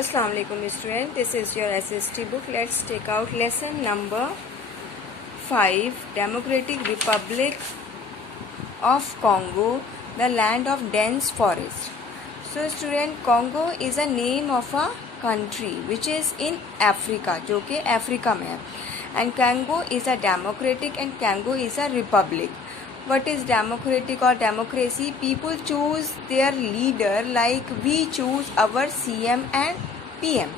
Assalamu alaikum student, this is your SST book. Let's take out lesson number 5, Democratic Republic of Congo, the land of dense forest. So student, Congo is a name of a country which is in Africa, जो कि Africa में है. And Congo is a democratic and Congo is a republic. What is democratic or democracy? People choose their leader like we choose our CM and PM.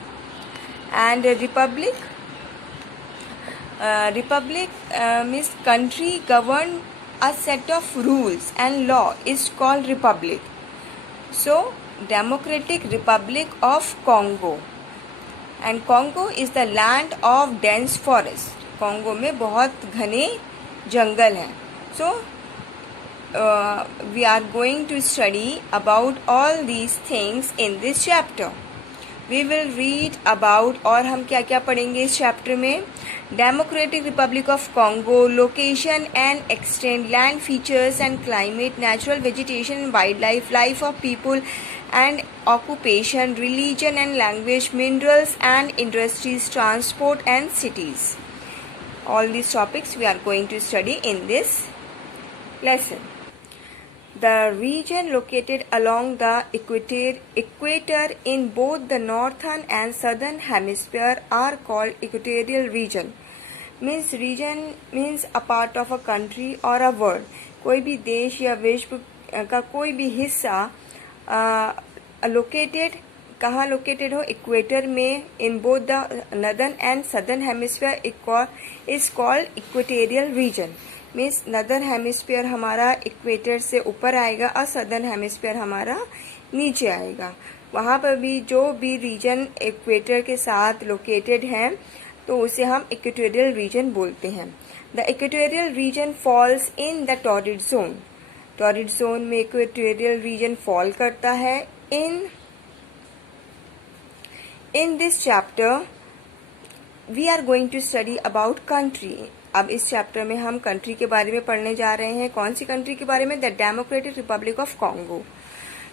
And republic means country governed a set of rules and law is called republic. So Democratic Republic of Congo, and Congo is the land of dense forest. Congo में बहुत घने जंगल हैं. So we are going to study about all these things in this chapter. We will read about, और हम क्या क्या पढ़ेंगे इस चैप्टर में? Democratic Republic of Congo, location and extent, land features and climate, natural vegetation and wildlife, life of people and occupation, religion and language, minerals and industries, transport and cities. All these topics we are going to study in this lesson. The region located along the equator in both the northern and southern hemisphere are called equatorial region. Region means a part of a country or a world. कोई भी देश या विश्व का कोई भी हिस्सा located कहाँ located हो? इक्वेटर में. in both the northern and southern hemisphere is called equatorial region. Means northern hemisphere हमारा इक्वेटर से ऊपर आएगा और सदर्न हेमिस्फीयर हमारा नीचे आएगा. वहाँ पर भी जो भी रीजन इक्वेटर के साथ लोकेटेड हैं तो उसे हम इक्वेटोरियल रीजन बोलते हैं. The equatorial region falls in the torrid zone. Torrid zone में इक्वेटोरियल रीजन फॉल करता है. In this chapter we are going to study about country. अब इस चैप्टर में हम कंट्री के बारे में पढ़ने जा रहे हैं. कौन सी कंट्री के बारे में? The democratic republic of Congo,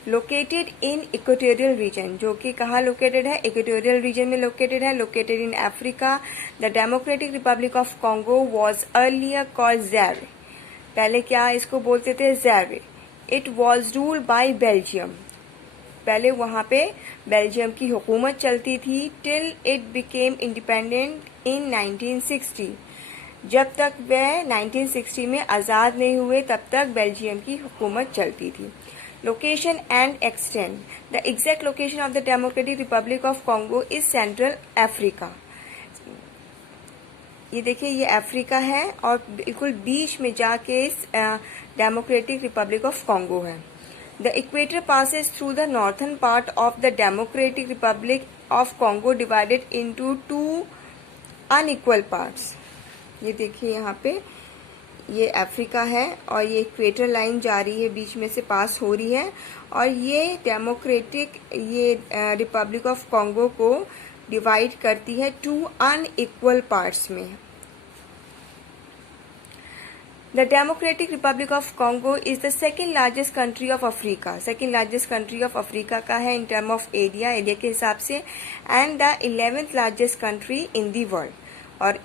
located in equatorial region. जो कि कहाँ लोकेटेड है? इक्वेटोरियल रीजन में लोकेटेड है. Located in Africa. The democratic republic of Congo was earlier called Zaire. पहले क्या इसको बोलते थे? Zaire. It was ruled by Belgium. पहले वहाँ पे बेल्जियम की हुकूमत चलती थी. Till it became independent in 1960. जब तक वह 1960 में आज़ाद नहीं हुए तब तक बेल्जियम की हुकूमत चलती थी. Location and extent. The exact location of the democratic republic of Congo is central Africa. ये देखिए, ये अफ्रीका है और बिल्कुल बीच में जाके डेमोक्रेटिक रिपब्लिक ऑफ कॉन्गो है. The equator passes through the northern part of the democratic republic of Congo divided into 2 unequal parts. ये देखिए, यहाँ पे ये अफ्रीका है और ये इक्वेटर लाइन जा रही है, बीच में से पास हो रही है. और ये डेमोक्रेटिक रिपब्लिक ऑफ कॉन्गो को डिवाइड करती है 2 अनइक्वल पार्ट्स में. The democratic republic of Congo is the second largest country of Africa. Second largest country of Africa का है इन टर्म ऑफ एरिया के हिसाब से. And the 11th largest country in the world. और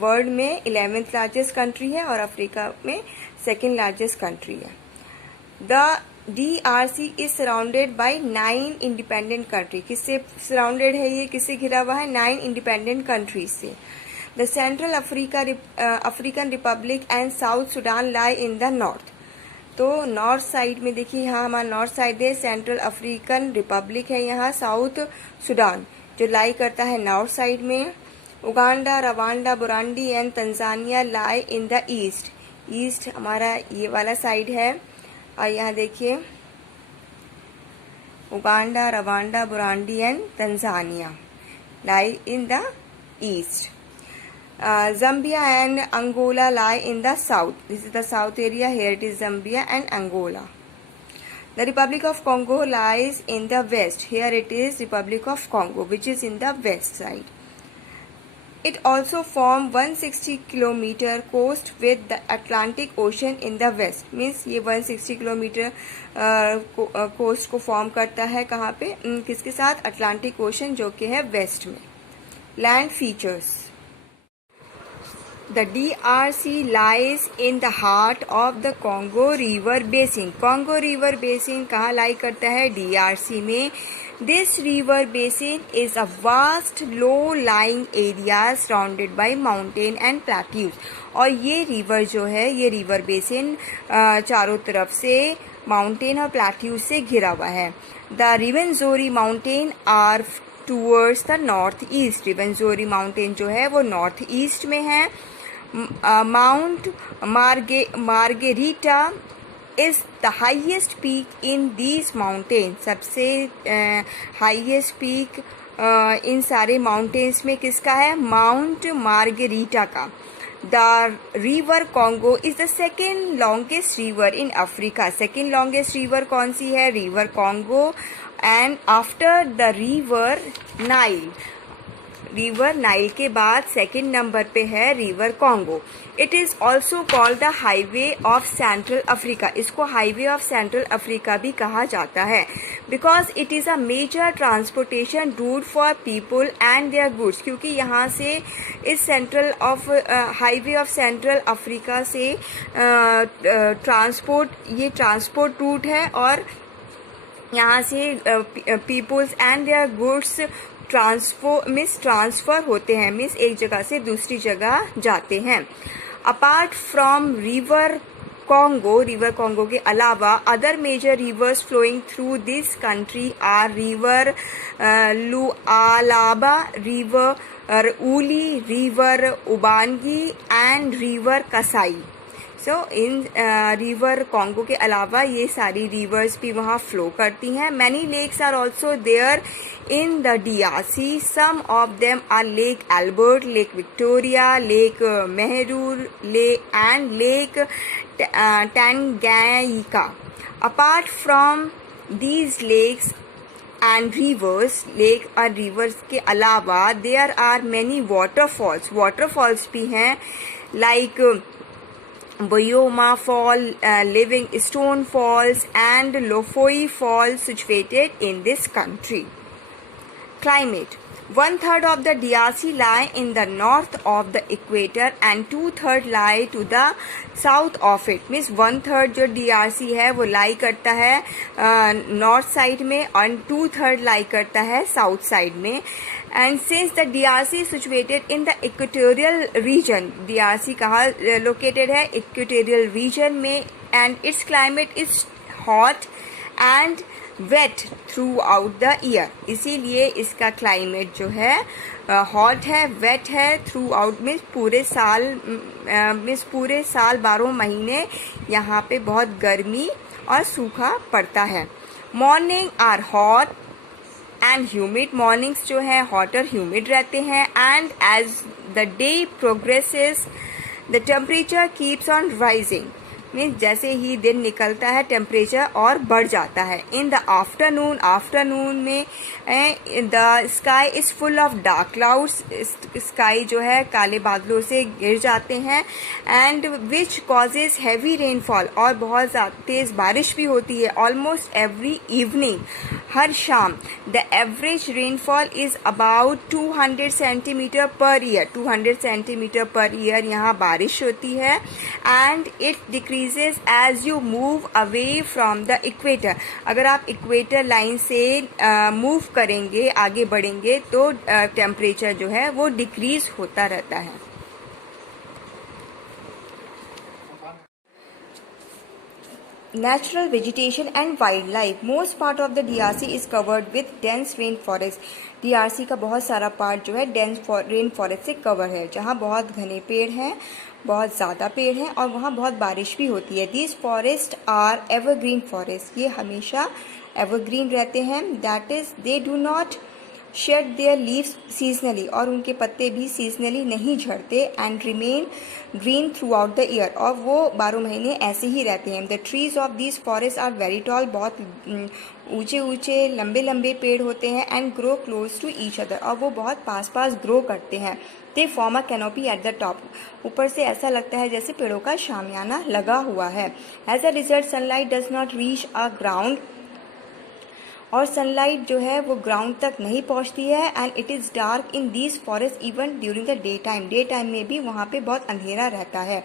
world में 11th largest country है और Africa में सेकेंड लार्जेस्ट कंट्री है. The DRC is surrounded by 9 independent country. किससे सराउंडेड है? ये किससे घिरा हुआ है? 9 इंडिपेंडेंट कंट्रीज से. The central African republic and south Sudan lie in the north. तो नॉर्थ साइड में देखिए, यहाँ हमारा नॉर्थ साइड है, सेंट्रल अफ्रीकन रिपब्लिक है. यहाँ साउथ सुडान जो लाई करता है नॉर्थ साइड में. Uganda, Rwanda, Burundi and Tanzania lie in the east. East हमारा ये वाला साइड है. और यहाँ देखिए, Uganda, Rwanda, Burundi and Tanzania lie in the east. Zambia and Angola lie in the south. This is the south area. Here it is Zambia and Angola. The Republic of Congo lies in the west. Here it is Republic of Congo, which is in the west side. It also form 160 kilometre coast with the Atlantic ocean in the west. Means ये 160 kilometre coast को form करता है कहाँ पे, किसके साथ, Atlantic ocean जो कि है वेस्ट में। Land features, The DRC lies in the heart of the Congo River Basin. Congo River Basin कहाँ लाई करता है, DRC में। This river basin is a vast low-lying area surrounded by mountain and plateaus. और ये river जो है, ये river basin चारों तरफ से माउंटेन और प्लेट्यूज से घिरा हुआ है। The Rwenzori Mountain are towards the north east. Rwenzori mountain जो है वो नॉर्थ ईस्ट में है। Mount Margarita is the highest peak in these mountains. सबसे highest peak इन सारे mountains में किसका है, माउंट मार्गेरिटा का। The river Congo is the second longest river in Africa. Second longest river कौन सी है, river Congo, and after the river Nile. River Nile के बाद सेकेंड नंबर पे है river Congo. It is also called the highway of central Africa. इसको highway of central Africa भी कहा जाता है because it is a major transportation route for people and their goods. क्योंकि यहाँ से इस central of highway of central Africa से ये ट्रांसपोर्ट रूट है और यहाँ से peoples and their goods transfer होते हैं, मीन्स एक जगह से दूसरी जगह जाते हैं। अपार्ट फ्रॉम रिवर कॉन्गो के अलावा other major rivers flowing through this country are river Lualaba, river Uele, river Ubangi and river Kasai. So in river Congo के अलावा ये सारी रिवर्स भी वहाँ फ्लो करती हैं। Many lakes are also there in the DRC. Some of them are lake Albert, lake Victoria, lake Mweru and lake Tanganyika. Apart from these lakes and rivers, lake और rivers के अलावा there are many waterfalls भी हैं, like Boyoma Fall, Livingstone Falls and Lofoi Falls situated in this country. Climate. 1/3 of the DRC lie in the north of the equator and 2/3 lie to the south of it. Means 1/3 जो DRC है वो लाई करता है north side में और 2/3 लाई करता है south side में. And since the DRC is situated in the equatorial region, DRC कहाँ located है, equatorial region में, and its climate is hot and wet throughout the year. इसीलिए इसका क्लाइमेट जो है हॉट है, वेट है, थ्रू आउट मीन्स पूरे साल 12 महीने यहाँ पे बहुत गर्मी और सूखा पड़ता है. Morning are hot and humid. Mornings जो है हॉट और ह्यूमिड रहते हैं. And as the day progresses the temperature keeps on rising. Means जैसे ही दिन निकलता है टेम्परेचर और बढ़ जाता है. इन द आफ्टरनून में the sky is full of dark clouds. Sky जो है काले बादलों से घिर जाते हैं. And which causes heavy rainfall. और बहुत तेज बारिश भी होती है ऑलमोस्ट एवरी इवनिंग, हर शाम. The average rainfall is about 200 centimetre per year. 200 centimetre per year यहाँ बारिश होती है. And it decreases as you move away from the equator. अगर आप इक्वेटर लाइन से मूव करेंगे, आगे बढ़ेंगे, तो टेम्परेचर जो है वो डिक्रीज होता रहता है. Natural vegetation and wildlife. Most part of the DRC is covered with dense rainforest. DRC का बहुत सारा पार्ट जो है डेंस रेन फॉरेस्ट से कवर है, जहाँ बहुत घने पेड़ हैं, बहुत ज़्यादा पेड़ हैं और वहाँ बहुत बारिश भी होती है. These forests are evergreen forest. ये हमेशा एवरग्रीन रहते हैं. That is, they do not shed their leaves seasonally, और उनके पत्ते भी सीजनली नहीं झड़ते, and remain green throughout the year, और वो 12 महीने ऐसे ही रहते हैं। The trees of this forest are very tall, बहुत ऊंचे ऊंचे लंबे लंबे पेड़ होते हैं, and grow close to each other, और वो बहुत पास पास ग्रो करते हैं। They form a canopy at the top, ऊपर से ऐसा लगता है जैसे पेड़ों का शामियाना लगा हुआ है। As a result sunlight does not reach a ground, और सनलाइट जो है वो ग्राउंड तक नहीं पहुंचती है, and it is dark in these forest even during the day time में भी वहाँ पे बहुत अंधेरा रहता है।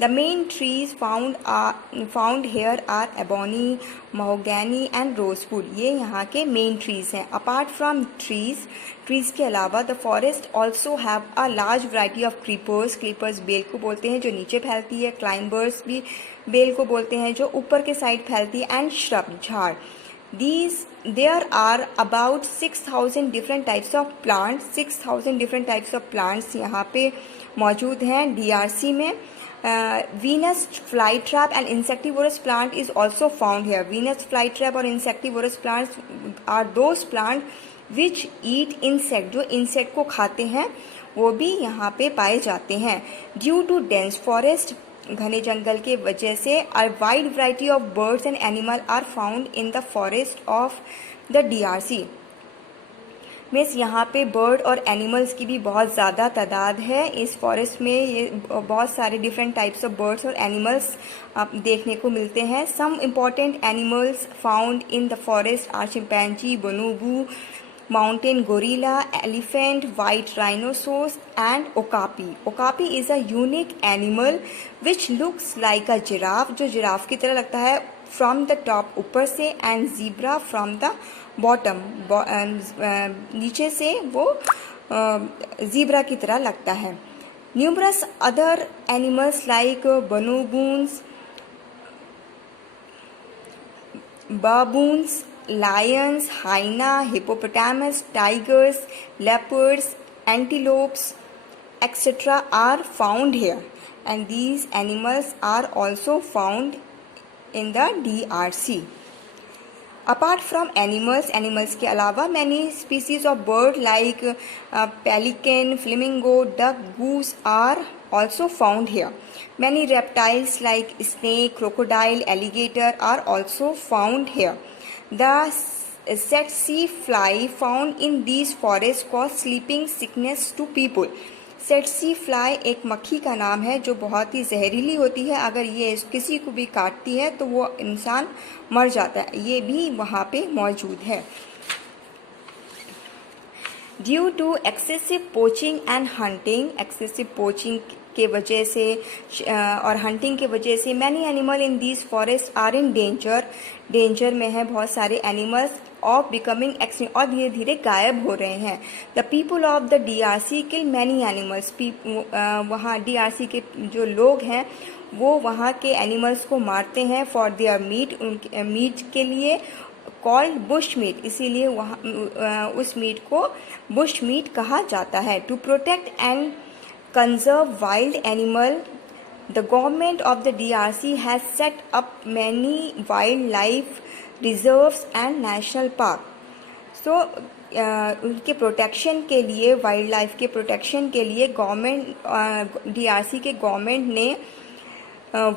The main trees found here are ebony, mahogany and rosewood, ये यहाँ के मेन ट्रीज हैं। अपार्ट फ्रॉम ट्रीज के अलावा the forest also have a large variety of creepers bell को बोलते हैं जो नीचे फैलती है, क्लाइंबर्स भी बेल को बोलते हैं जो ऊपर के साइड फैलती है, एंड श्रब झाड़। There are about 6,000 different types of plants, 6,000 different types of plants यहाँ पे मौजूद हैं DRC में। Venus flytrap and insectivorous plant is also found here. Venus flytrap और insectivorous plants are those plants which eat insect, जो insect को खाते हैं वो भी यहाँ पे पाए जाते हैं। Due to dense forest, घने जंगल के वजह से a wide variety of birds and animal are found in the forest of the DRC। Means यहाँ पे बर्ड और एनिमल्स की भी बहुत ज़्यादा तादाद है इस फॉरेस्ट में। ये बहुत सारे डिफरेंट टाइप्स ऑफ बर्ड्स और एनिमल्स आप देखने को मिलते हैं। Some important animals found in the forest are chimpanzee, bonobo, mountain gorilla, elephant, white rhinoceros and okapi. Okapi is a unique animal which looks like a giraffe, जो giraffe की तरह लगता है from the top ऊपर से, and zebra from the bottom, नीचे से वो zebra की तरह लगता है। Numerous other animals like bonobos, baboons, lions, hyena, hippopotamus, tigers, leopards, antelopes, etc. are found here, and these animals are also found in the DRC. Apart from animals के अलावा many species of bird like pelican, flamingo, duck, goose are also found here. Many reptiles like snake, crocodile, alligator are also found here. The tsetse fly found in these forests cause sleeping sickness to people. tsetse fly एक मक्खी का नाम है जो बहुत ही जहरीली होती है, अगर ये किसी को भी काटती है तो वो इंसान मर जाता है, ये भी वहाँ पे मौजूद है। Due to excessive poaching and hunting, excessive poaching के वजह से और हंटिंग के वजह से many animal in these forest are in danger में है बहुत सारे एनिमल्स ऑफ बिकमिंग एक्सटिंक्ट, और धीरे धीरे गायब हो रहे हैं। The people of the DRC kill many animals, वहाँ DRC के जो लोग हैं वो वहाँ के एनिमल्स को मारते हैं फॉर देयर मीट, उनके मीट के लिए, कॉल्ड बुश मीट, इसीलिए वहाँ उस मीट को बुश मीट कहा जाता है। To protect and conserve wild animal, the government of the DRC has set up many wildlife reserves and national park. So उनके प्रोटेक्शन के लिए, वाइल्ड लाइफ के प्रोटेक्शन के लिए गवर्नमेंट DRC के गवर्नमेंट ने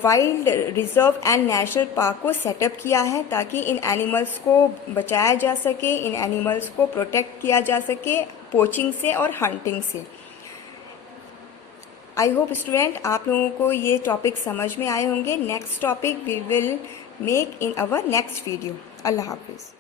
wild reserve and national park को setup किया है ताकि इन एनिमल्स को बचाया जा सके, इन एनिमल्स को प्रोटेक्ट किया जा सके पोचिंग से और हंटिंग से। आई होप स्टूडेंट आप लोगों को ये टॉपिक समझ में आए होंगे। Next topic we will make in our next video. अल्लाह हाफिज़।